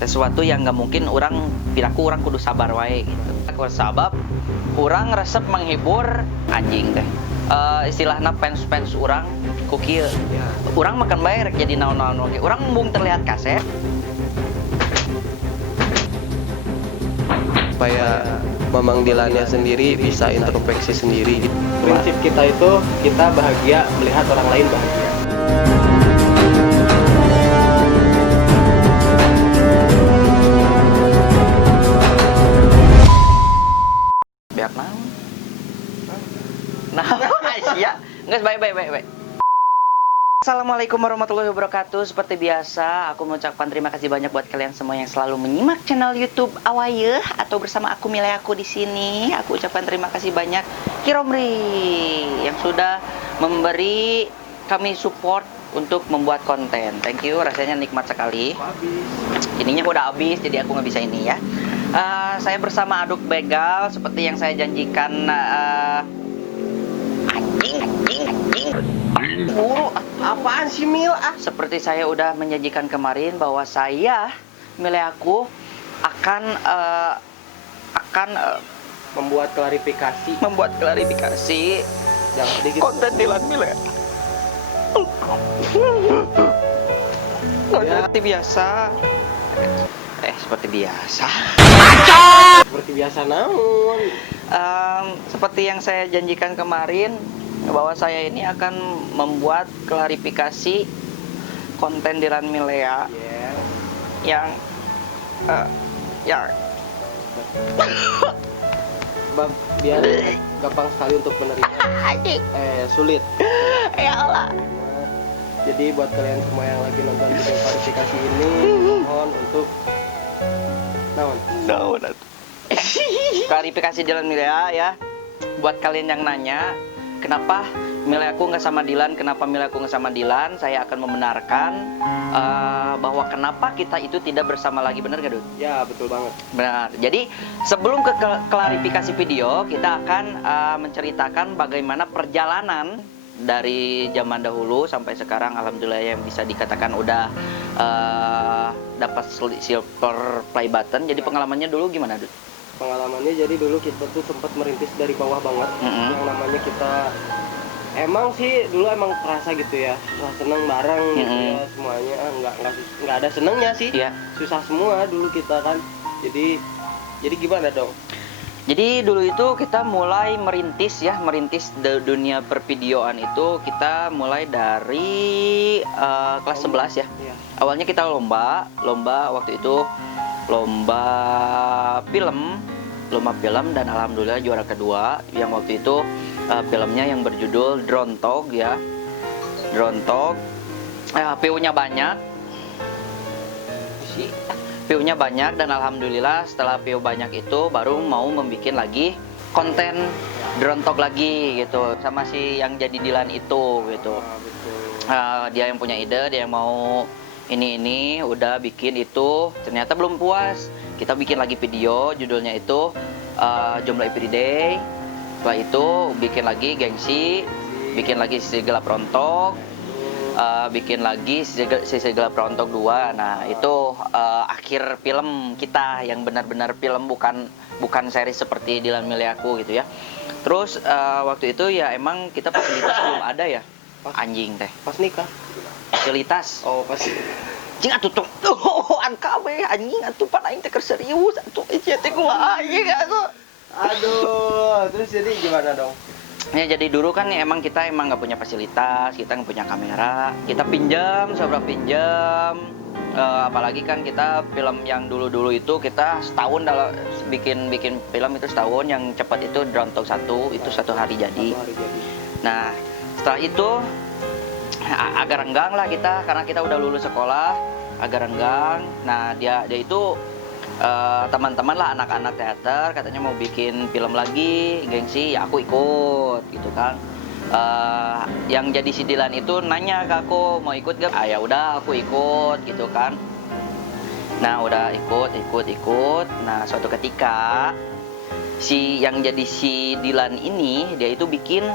sesuatu yang nggak mungkin orang pilaku orang kudu sabar wae gitu. Aku sabab orang resep menghibur anjing teh. Istilahnya fans orang kukieu. Ya. Orang makan bae rek jadi naon-naon oge. Orang mung terlihat kaset Supaya Mamang Dilannya sendiri bisa introspeksi sendiri. Prinsip kita itu kita bahagia melihat orang lain bahagia. biak naon. Nah, sia. Geus bae. Assalamualaikum warahmatullahi wabarakatuh. Seperti biasa, aku mengucapkan terima kasih banyak buat kalian semua yang selalu menyimak channel YouTube Awayeuh atau bersama aku Mileaku di sini. Aku ucapkan terima kasih banyak Kiromri yang sudah memberi kami support untuk membuat konten. Thank you, rasanya nikmat sekali. Ininya udah habis, jadi aku nggak bisa ini ya. Saya bersama Aduk Begal seperti yang saya janjikan. Anjing. Buru. Apaan sih Mil? Seperti saya udah menjanjikan kemarin bahwa saya Mileaku akan Membuat klarifikasi. Jangan sedikit. konten Dilan Mile. Seperti biasa. Seperti biasa. Seperti biasa namun. Seperti yang saya janjikan kemarin bahwa saya ini akan membuat klarifikasi konten Dilan Milea yang Biar gampang sekali untuk menerima. Sulit. Ya Allah. Jadi buat kalian semua yang lagi nonton video klarifikasi ini, mohon untuk klarifikasi Dilan Milea ya. Buat kalian yang nanya kenapa Mileaku nggak sama Dilan, saya akan membenarkan bahwa kenapa kita itu tidak bersama lagi, benar gak Dut? Ya, betul banget. Benar. Jadi sebelum ke klarifikasi video, kita akan menceritakan bagaimana perjalanan dari zaman dahulu sampai sekarang. Alhamdulillah yang bisa dikatakan udah dapat silver play button. Jadi pengalamannya dulu gimana Dut? Pengalamannya jadi dulu kita tuh sempat merintis dari bawah banget. Yang namanya kita emang sih dulu emang terasa gitu ya, susah seneng bareng gitu ya semuanya. Nggak ada senengnya sih. Iya. Susah semua dulu kita kan. Jadi gimana dong? Jadi dulu itu kita mulai merintis dunia pervideoan itu kita mulai dari kelas 11 ya. Iya. Awalnya kita lomba waktu itu lomba film dan alhamdulillah juara kedua. Yang waktu itu filmnya yang berjudul Drone Talk ya. Drone Talk. PU-nya banyak dan alhamdulillah setelah PU banyak itu baru mau membuat lagi konten Drone Talk lagi gitu sama si yang jadi Dilan itu gitu. Dia yang punya ide, dia yang mau ini udah bikin itu, ternyata belum puas, kita bikin lagi video judulnya itu Jomblo Everyday. Setelah itu bikin lagi Gengsi, bikin lagi Sisi Gelap Rontok, bikin lagi Sisi Gelap Rontok 2. Nah itu akhir film kita yang benar-benar film, bukan seri seperti Dilan Mileaku gitu ya. Terus waktu itu ya emang kita fasilitas belum ada ya. Anjing teh Pas nikah. fasilitas. Oh, pas. Anjing atuh tong. Kabeh anjing atuh pan aing teh serius atuh ieu teh kumaha anjing atuh. Aduh, terus jadi gimana dong? Ya jadi dulu kan ya, emang kita nggak punya fasilitas, kita nggak punya kamera, kita pinjam, apalagi kan kita film yang dulu itu kita setahun dalam bikin film itu setahun, yang cepat itu Drone Talk 1 itu 1 hari jadi. Nah setelah itu agak renggang lah kita karena kita udah lulus sekolah, agak renggang. Nah dia itu teman-teman lah anak-anak teater katanya mau bikin film lagi Gengsi, ya aku ikut gitu kan. Yang jadi si Dilan itu nanya ke aku mau ikut gak? Ya udah aku ikut gitu kan. Nah udah ikut. Nah suatu ketika yang jadi si Dilan ini dia itu bikin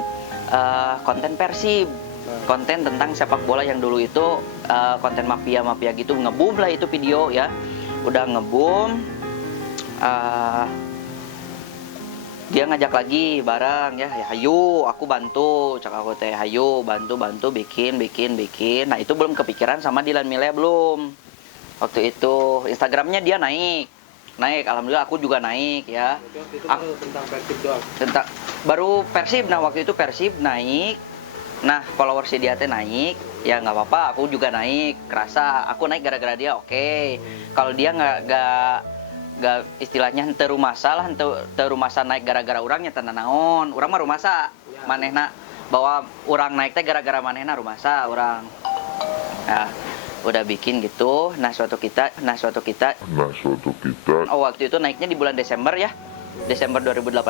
konten Persib, konten tentang sepak bola yang dulu itu konten mafia gitu, ngeboom lah itu video ya. udah ngebum, dia ngajak lagi bareng ya, hayu aku bantu, cak aku teh hayu bantu bikin. Nah itu belum kepikiran sama Dilan Milea belum. Waktu itu Instagramnya dia naik, alhamdulillah aku juga naik ya. Waktu itu baru tentang Persib doang. Baru Persib, nah waktu itu Persib naik. Nah followers dia teh naik, ya nggak apa-apa, aku juga naik, kerasa aku naik gara-gara dia, oke. Kalau dia nggak istilahnya henteu rumasa lah, henteu rumasa naik gara-gara orangnya tanah naon, orang mah rumasa, ya. Manehna bahwa orang naik teh gara-gara manehna rumasa orang. Nah udah bikin gitu, nah suatu kita waktu itu naiknya di bulan Desember ya, Desember 2018.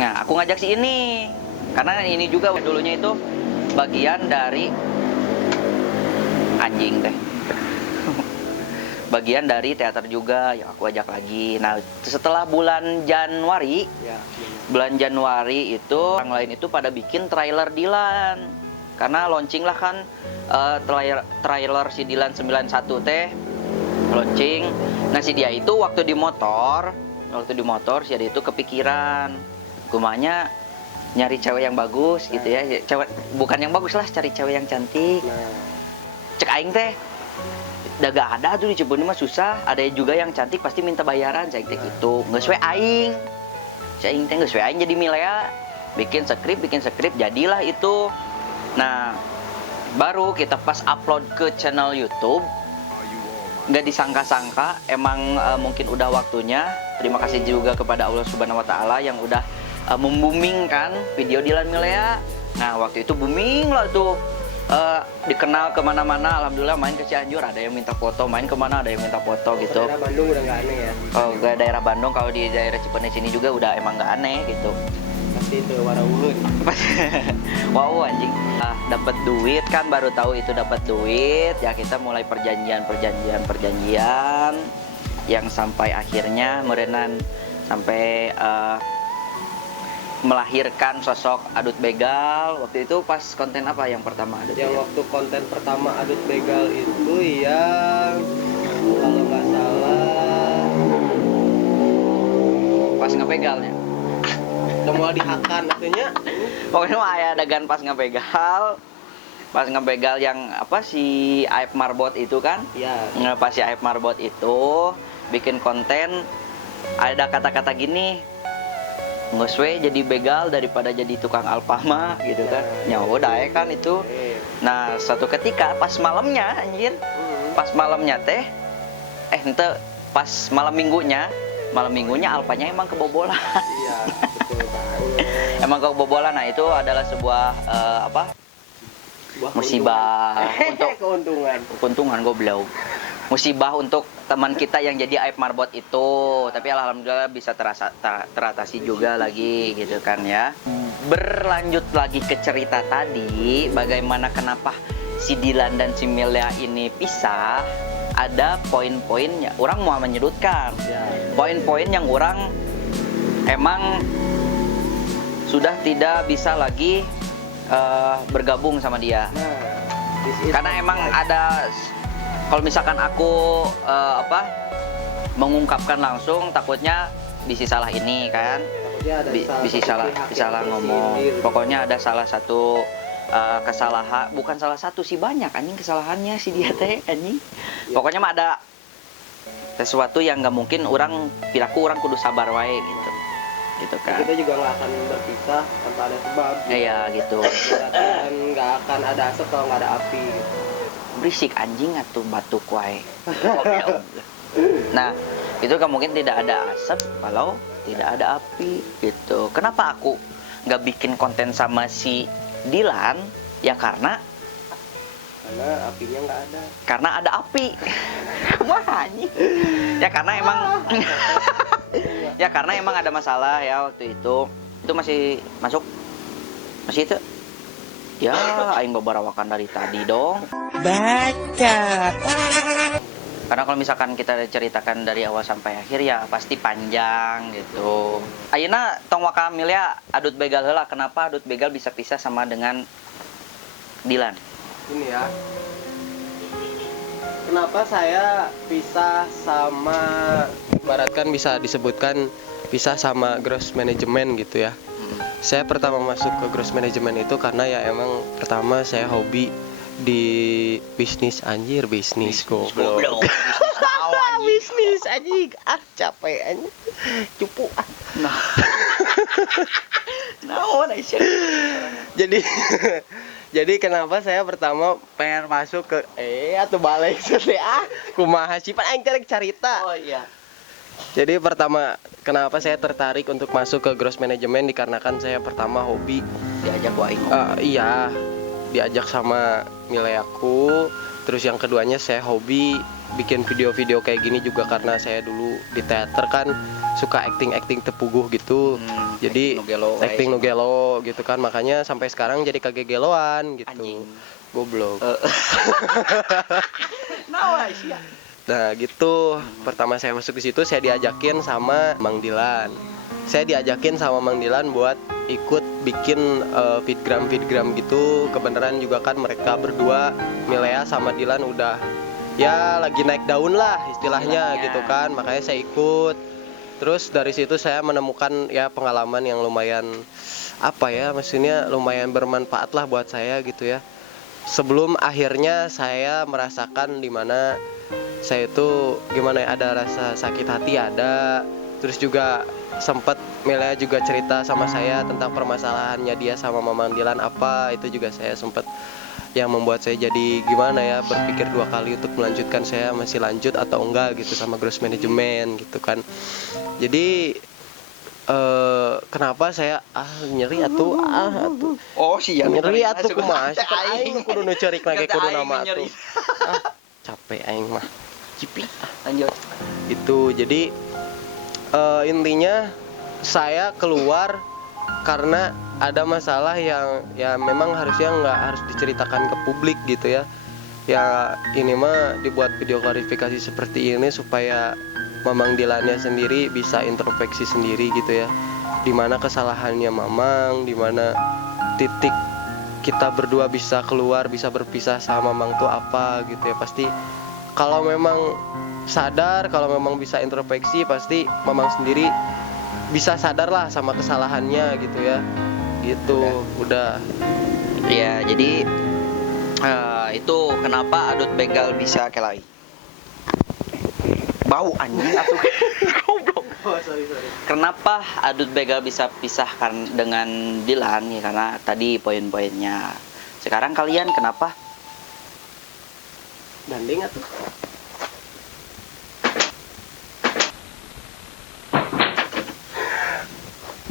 Nah aku ngajak si ini karena ini juga dulunya itu bagian dari anjing teh bagian dari teater juga, ya aku ajak lagi. Nah setelah bulan Januari itu orang lain itu pada bikin trailer Dilan, karena launching lah kan, trailer si Dilan 91 teh launching. Nah si dia itu waktu di motor si dia itu kepikiran kumanya nyari cewek yang bagus gitu ya, cewek bukan yang bagus lah, cari cewek yang cantik. Cek aing teh udah gak ada tuh di Cirebon mah susah, ada juga yang cantik pasti minta bayaran, saya teh gitu. Nggak sesuai aing, teh nggak sesuai aing jadi Milea, bikin skrip jadilah itu. Nah baru kita pas upload ke channel YouTube, nggak disangka-sangka emang mungkin udah waktunya. Terima kasih juga kepada Allah Subhanahu Wa Taala yang udah membumingkan video Dilan Milea. Nah waktu itu booming lah tuh. Dikenal kemana-mana, alhamdulillah. Main ke Cianjur ada yang minta foto, main kemana ada yang minta foto gitu. Daerah Bandung udah nggak aneh ya? Oh ke daerah Bandung, kalau di daerah Cipenes ini juga udah emang nggak aneh gitu. Pasti itu warawuhun. Wow anjing, dapat duit kan, baru tahu itu dapat duit ya, kita mulai perjanjian yang sampai akhirnya merenan sampai melahirkan sosok Adut Begal. Waktu itu pas konten apa yang pertama Adut Yang Begal? waktu konten pertama Adut Begal itu yang kalau nggak salah Pas ngebegalnya. udah mulai dihakan artinya. Pokoknya mah aya adegan pas ngebegal. Pas ngebegal yang apa si Aib Marbot itu kan? Iya. Pas si Aib Marbot itu bikin konten, ada kata-kata gini, ngeswe jadi begal daripada jadi tukang alpama gitu kan. Ya udah kan itu. Nah suatu ketika pas malamnya anjir, pas malamnya teh ente pas malam minggunya alpanya emang kebobolan. Iya, betul banget. Emang kebobolan. Nah itu adalah sebuah musibah untuk keuntungan goblok. Musibah untuk teman kita yang jadi Aib Marbot itu, tapi alhamdulillah bisa teratasi juga lagi gitu kan ya. Berlanjut lagi ke cerita tadi, bagaimana kenapa si Dilan dan si Milea ini pisah, ada poin-poinnya. Orang mau menyudutkan poin-poin yang orang emang sudah tidak bisa lagi bergabung sama dia. Karena emang ada, kalau misalkan aku mengungkapkan langsung, takutnya bisa salah ini kan, bisa salah ngomong. Pokoknya ada salah satu kesalahan, bukan salah satu sih, banyak anjing kesalahannya si dia teh anjing. Pokoknya mah ada sesuatu yang nggak mungkin orang kudu sabar wae gitu kan. Kita juga nggak akan berpisah tanpa ada sebab. Iya gitu. Dan nggak akan ada asap kalau nggak ada api. Berisik anjing atuh batuk wae. Nah itu kan mungkin tidak ada asap kalau tidak ada api gitu. Kenapa aku nggak bikin konten sama si Dilan? Ya karena apinya nggak ada. Karena ada api. Wah anjing. Ya karena emang ya karena emang ada masalah ya waktu itu. Itu masih masih itu. Ya aing babarawakan dari tadi dong. Baca. Karena kalau misalkan kita ceritakan dari awal sampai akhir ya pasti panjang gitu. Ayeuna tong waka Milea Adut Begal heula, kenapa Adut Begal bisa pisah sama dengan Dilan? Ini ya. kenapa saya pisah sama, ibaratkan bisa disebutkan pisah sama gross management gitu ya. Saya pertama masuk ke gross management itu karena ya emang pertama saya hobi di bisnis, anjir bisnis goblok. Bisnis anjing, capek anjing. Cupu ah. Nah. Naon Aisyah? Jadi jadi kenapa saya pertama pengen masuk ke atuh balik sih kumaha sih pan aing teh carita. Oh iya. Jadi pertama kenapa saya tertarik untuk masuk ke gross management dikarenakan saya pertama hobi Diajak ku aing. iya, diajak sama mileaku. Terus yang keduanya saya hobi bikin video-video kayak gini juga karena saya dulu di teater kan suka acting tepuguh gitu. Jadi acting nugelo gitu kan, makanya sampai sekarang jadi kagegeloan gitu. Anjing. Goblok. Naon Aisyah? Nah gitu, pertama saya masuk ke situ saya diajakin sama Mang Dilan. Saya diajakin sama Mang Dilan buat ikut bikin feedgram gitu. Kebenaran juga kan mereka berdua, Milea sama Dilan udah ya lagi naik daun lah istilahnya gitu kan, makanya saya ikut. Terus dari situ saya menemukan ya pengalaman yang lumayan apa ya, maksudnya lumayan bermanfaat lah buat saya gitu ya. Sebelum akhirnya saya merasakan dimana saya itu gimana ya, ada rasa sakit hati ada. Terus juga sempat Milea juga cerita sama saya tentang permasalahannya dia sama Mamang Dilan apa, itu juga saya sempat yang membuat saya jadi gimana ya, berpikir dua kali untuk melanjutkan saya masih lanjut atau enggak gitu sama gross management gitu kan. Jadi kenapa saya nyeri atuh Oh siang nyeri atuh kumaha sih aing kudu nu ceurik lagi kudu nama atuh. Capek aing mah. Cipi. Lanjut. Itu jadi intinya saya keluar karena ada masalah yang ya memang harusnya nggak harus diceritakan ke publik gitu ya. Ya ini mah dibuat video klarifikasi seperti ini supaya Mamang Dilannya sendiri bisa introspeksi sendiri gitu ya. Dimana kesalahannya Mamang, dimana titik kita berdua bisa keluar, bisa berpisah sama Mamang tuh apa gitu ya. Pasti kalau memang sadar, kalau memang bisa introspeksi, pasti Mamang sendiri bisa sadar lah sama kesalahannya gitu ya. Gitu udah. Ya jadi itu kenapa adut begal bisa kelai. Bau anjing atuh. Goblok. Oh, sorry. Kenapa adut begal bisa pisahkan dengan Dilan ya, karena tadi poin-poinnya. Sekarang kalian kenapa? Danding atuh.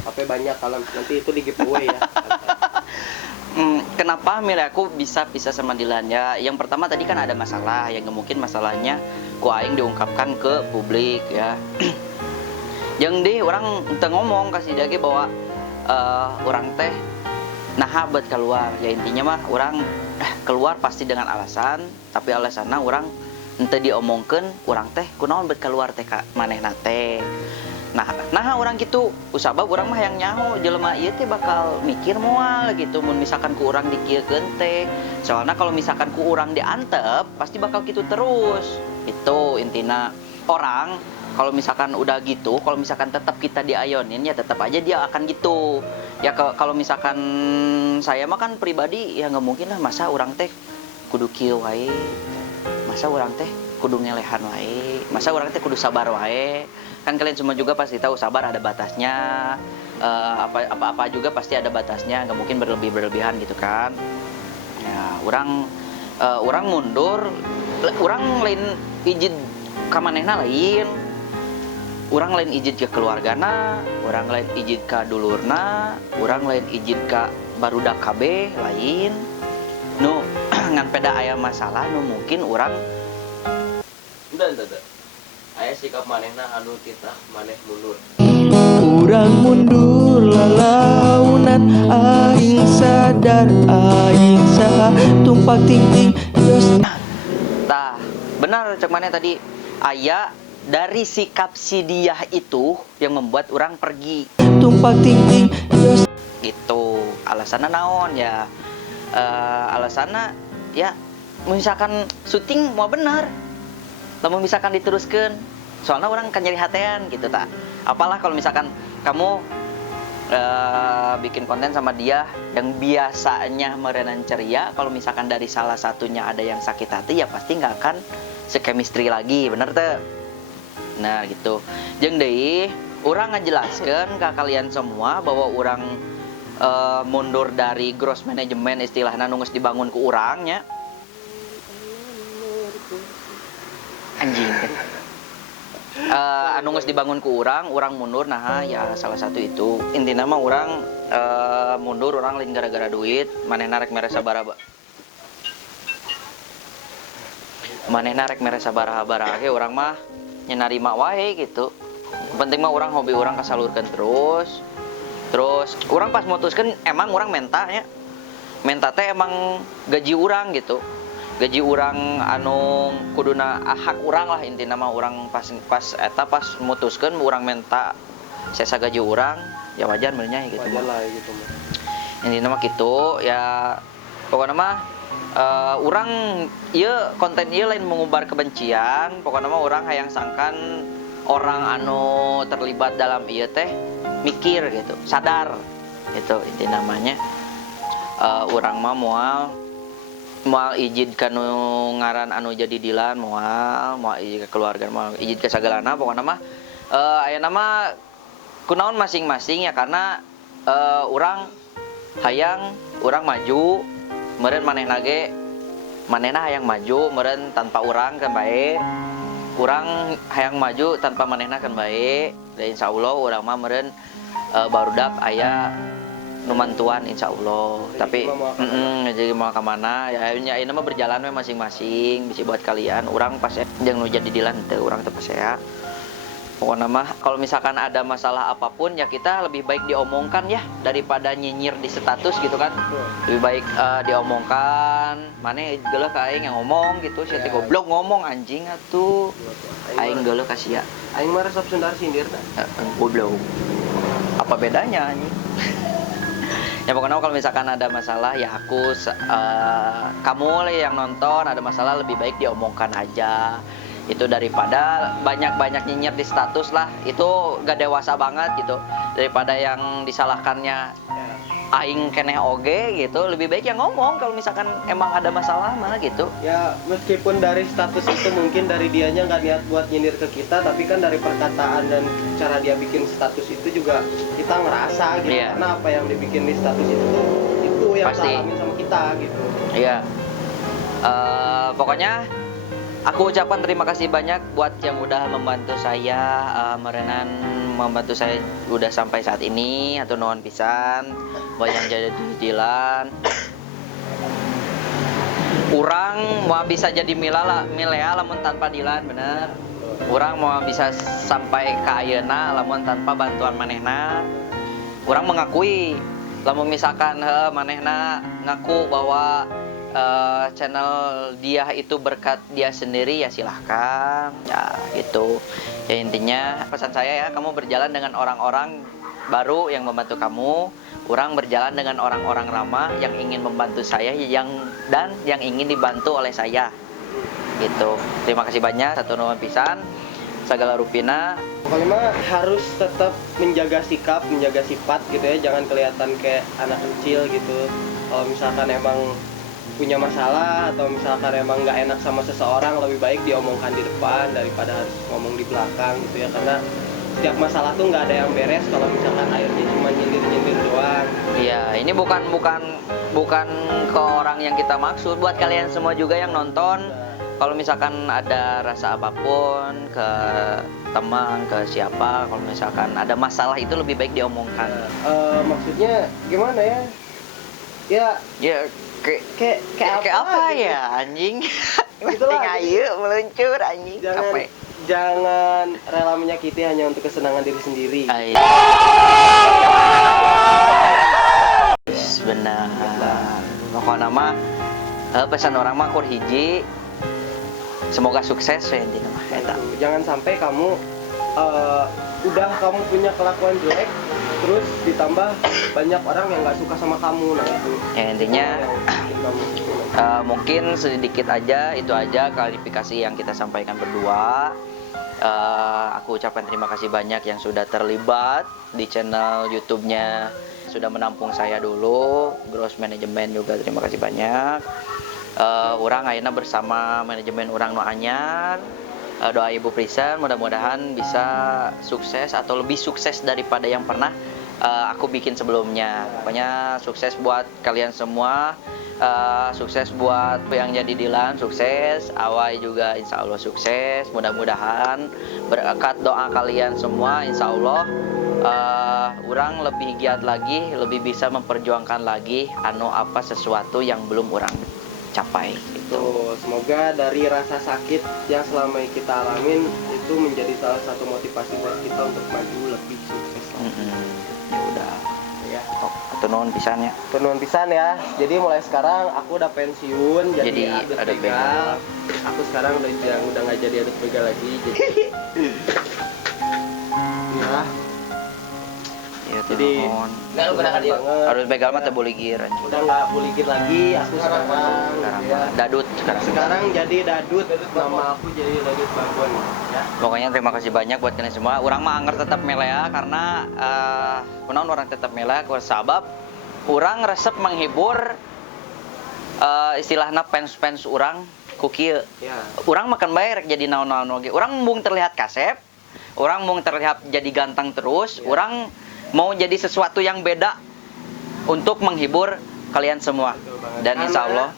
HP banyak kalau nanti itu di giveaway ya. Kenapa Mileaku bisa pisah sama Dilan ya? Yang pertama tadi kan ada masalah yang mungkin masalahnya ku aing diungkapkan ke publik ya. Yang deh orang teu ngomong kasih dia bahwa orang teh naha buat keluar. Ya intinya mah orang keluar pasti dengan alasan, tapi alasanna orang henteu diomongkeun urang teh kunaon buat keluar teh ka manehna teh. Nah orang gitu usabab orang mah yang nyaho jelema ieu teh bakal mikir moal gitu mun misalkan ku urang dikieukeun teh. Soalnya kalau misalkan ku urang diantep pasti bakal gitu terus. Itu intina. Orang kalau misalkan udah gitu, kalau misalkan tetap kita diayonin ya tetap aja dia akan gitu. Ya kalau misalkan saya mah kan pribadi ya nggak mungkin lah masa orang teh kudu kieu wae. Masa orang teh kudu ngelehan wae. Masa orang teh kudu sabar wae. Kan kalian semua juga pasti tahu sabar ada batasnya, apa-apa juga pasti ada batasnya, nggak mungkin berlebihan gitu kan. Ya orang mundur, orang lain izin ka manehna lain, orang lain izin ke keluargana, orang lain izin ka dulurna, orang lain izin ka barudak KB lain. Nu ngan peda aya masalah nu mungkin orang Udah. Aya sikap manehna anu kita maneh mundur. Urang mundur lalaunan aing sadar aing saha tumpak ting jos. Tah, benar cek maneh tadi aya dari sikap si dia itu yang membuat orang pergi. Tumpak ting jos. Gitu. Alasanna naon ya? Alasanna ya misalkan syuting mau bener, lamun misalkan diteruskan, soalnya orang kan nyari hatean gitu tak. Apalah kalau misalkan kamu bikin konten sama dia yang biasanya merenan ceria, kalau misalkan dari salah satunya ada yang sakit hati ya pasti nggak akan se-chemistry lagi, bener tuh. Nah gitu. Jeung deui urang ngajelaskeun ke kalian semua bahwa urang mundur dari gross management istilahna nu geus dibangun ku urangnya. Anjing. Anu geus dibangun ku urang mundur, nah ya salah satu itu. Intina mah urang mundur urang lain gara-gara duit, manehna rek mere sabaraha. Manehna rek mere sabaraha-baraha ge urang mah nya narima wae gitu. Penting mah urang hobi urang kasalurkeun terus urang pas mutuskeun emang urang menta teh emang gaji urang gitu. Gaji urang anu kuduna hak urang lah, intina mah urang pas mutuskeun urang menta sesa gaji urang ya wajar benernya gitu. Wajar lah gitu mah. Intina mah kitu ya, pokokna mah urang ieu konten ieu lain mengubar kebencian, pokokna mah urang hayang sangkan orang anu terlibat dalam ieu teh mikir gitu, sadar gitu inti namanya. Urang mah moal izin ka nu ngaran anu jadi Dilan, moal izin ke keluarga, moal izin ke sagalana, pokokna mah ayeuna mah kunaon masing-masing ya, karena urang hayang urang maju meureun manehna hayang maju meureun tanpa urang kan bae, urang hayang maju tanpa manehna kan bae. Dan insyaallah urang mah meureun barudak aya numantuan insyaallah. Tapi jadi mau ke mana ya ayeuna mah berjalan we masing-masing bisa buat kalian. Urang pas jeung nu jadi Dilan teh urang teh pasea. Pokoknya mah kalau misalkan ada masalah apapun ya kita lebih baik diomongkan ya daripada nyinyir di status gitu kan. Lebih baik diomongkan. Mane geuleuh ka aing yang ngomong gitu, sia teh goblok ngomong anjing atuh. Aing geuleuh ka sia. Aing mah resep sundar sindir tah. Goblok. Apa bedanya anjing? Ya pokoknya kalau misalkan ada masalah ya aku kamu yang nonton ada masalah lebih baik diomongkan aja. Itu daripada banyak-banyak nyinyir di status lah, itu gak dewasa banget gitu. Daripada yang disalahkannya aing keneh oge gitu, lebih baik yang ngomong kalau misalkan emang ada masalah mah gitu. Ya meskipun dari status itu mungkin dari dianya nggak niat buat nyindir ke kita, tapi kan dari perkataan dan cara dia bikin status itu juga kita ngerasa gitu. Karena apa yang dibikin di status itu yang dialami sama kita gitu. Iya. Pokoknya aku ucapkan terima kasih banyak buat yang udah membantu saya merenan, membantu saya udah sampai saat ini, atau nuhun pisan buat yang jadi Dilan. Urang mau bisa jadi milea lamun tanpa Dilan, bener. Urang mau bisa sampai ka ayeuna lamun tanpa bantuan manehna. Urang mengakui lamun misalkan manehna ngaku bahwa channel dia itu berkat dia sendiri ya silahkan ya gitu ya. Intinya pesan saya ya, kamu berjalan dengan orang-orang baru yang membantu kamu, urang berjalan dengan orang-orang ramah yang ingin membantu saya dan yang ingin dibantu oleh saya gitu. Terima kasih banyak, satu nuhun pisan sagala rupina. Pokoknya mah harus tetap menjaga sikap, menjaga sifat gitu ya, jangan kelihatan kayak anak kecil gitu. Kalau misalkan emang punya masalah atau misalkan emang nggak enak sama seseorang, lebih baik diomongkan di depan daripada harus ngomong di belakang gitu ya, karena setiap masalah tuh nggak ada yang beres kalau misalkan akhirnya cuma nyindir doang. Iya, ini bukan ke orang yang kita maksud, buat kalian semua juga yang nonton. Kalau misalkan ada rasa apapun ke teman, ke siapa, kalau misalkan ada masalah itu lebih baik diomongkan. Maksudnya gimana ya? Ya Kayak apa gitu ya anjing? Itulah ayo meluncur anjing. Jangan rela menyakiti hanya untuk kesenangan diri sendiri. Benar. Pokoknya mah pesan orang mah kur hiji, semoga sukses ya intinya mah. Jangan sampai kamu udah kamu punya kelakuan jelek terus ditambah banyak orang yang nggak suka sama kamu, nah itu Ya intinya yang bikin kamu mungkin sedikit aja, itu aja klarifikasi yang kita sampaikan berdua. Aku ucapkan terima kasih banyak yang sudah terlibat di channel YouTube-nya, sudah menampung saya dulu. Gross Manajemen juga terima kasih banyak. Urang ayeuna bersama manajemen urang nu anyar. Doa Ibu Prisen mudah-mudahan bisa sukses atau lebih sukses daripada yang pernah aku bikin sebelumnya. Pokoknya sukses buat kalian semua. Sukses buat yang jadi Dilan, sukses. Awai juga insya Allah sukses. Mudah-mudahan berkat doa kalian semua insya Allah orang lebih giat lagi, lebih bisa memperjuangkan lagi apa sesuatu yang belum orang capai gitu. Semoga dari rasa sakit yang selama ini kita alamin itu menjadi salah satu motivasi buat kita untuk maju lebih sukses lagi. Ya udah Ya. Atau nuhun pisan ya. Penuhun pisan ya. Jadi mulai sekarang aku udah pensiun jadi adut begal. Aku sekarang udah nggak jadi adut begal lagi. Jadi ya. Ya Jadi nuhun. nggak banget. Harus begal mah teu buligir. Udah nggak buligir lagi. Aku sekarang ya. Dadut sekarang. Sekarang jadi dadut. Nama aku jadi dadut Babon. Ya. Pokoknya terima kasih banyak buat kalian semua. Urang mah anger tetap melea karena kunaon orang tetap melea ku sabab urang resep menghibur istilahna fans urang ku kieu. Ya. Urang makan bae rek jadi naon-naon oge. Urang mung terlihat kasep, urang mung terlihat jadi ganteng terus, urang mau jadi sesuatu yang beda untuk menghibur kalian semua. Betul banget. Dan insya Allah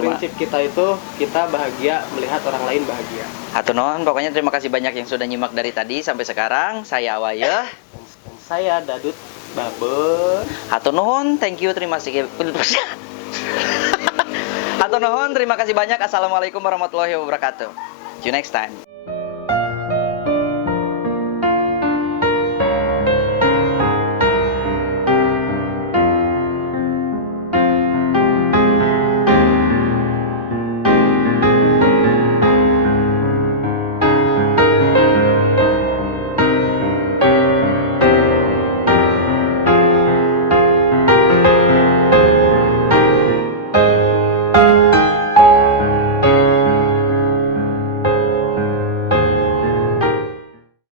prinsip kita itu kita bahagia melihat orang lain bahagia. hatur nuhun. Pokoknya terima kasih banyak yang sudah nyimak dari tadi sampai sekarang. Saya Awaya. Dan saya Dadut Babon. Hatur nuhun, thank you, terima kasih. Hatur nuhun, terima kasih banyak. Assalamualaikum warahmatullahi wabarakatuh. See you next time.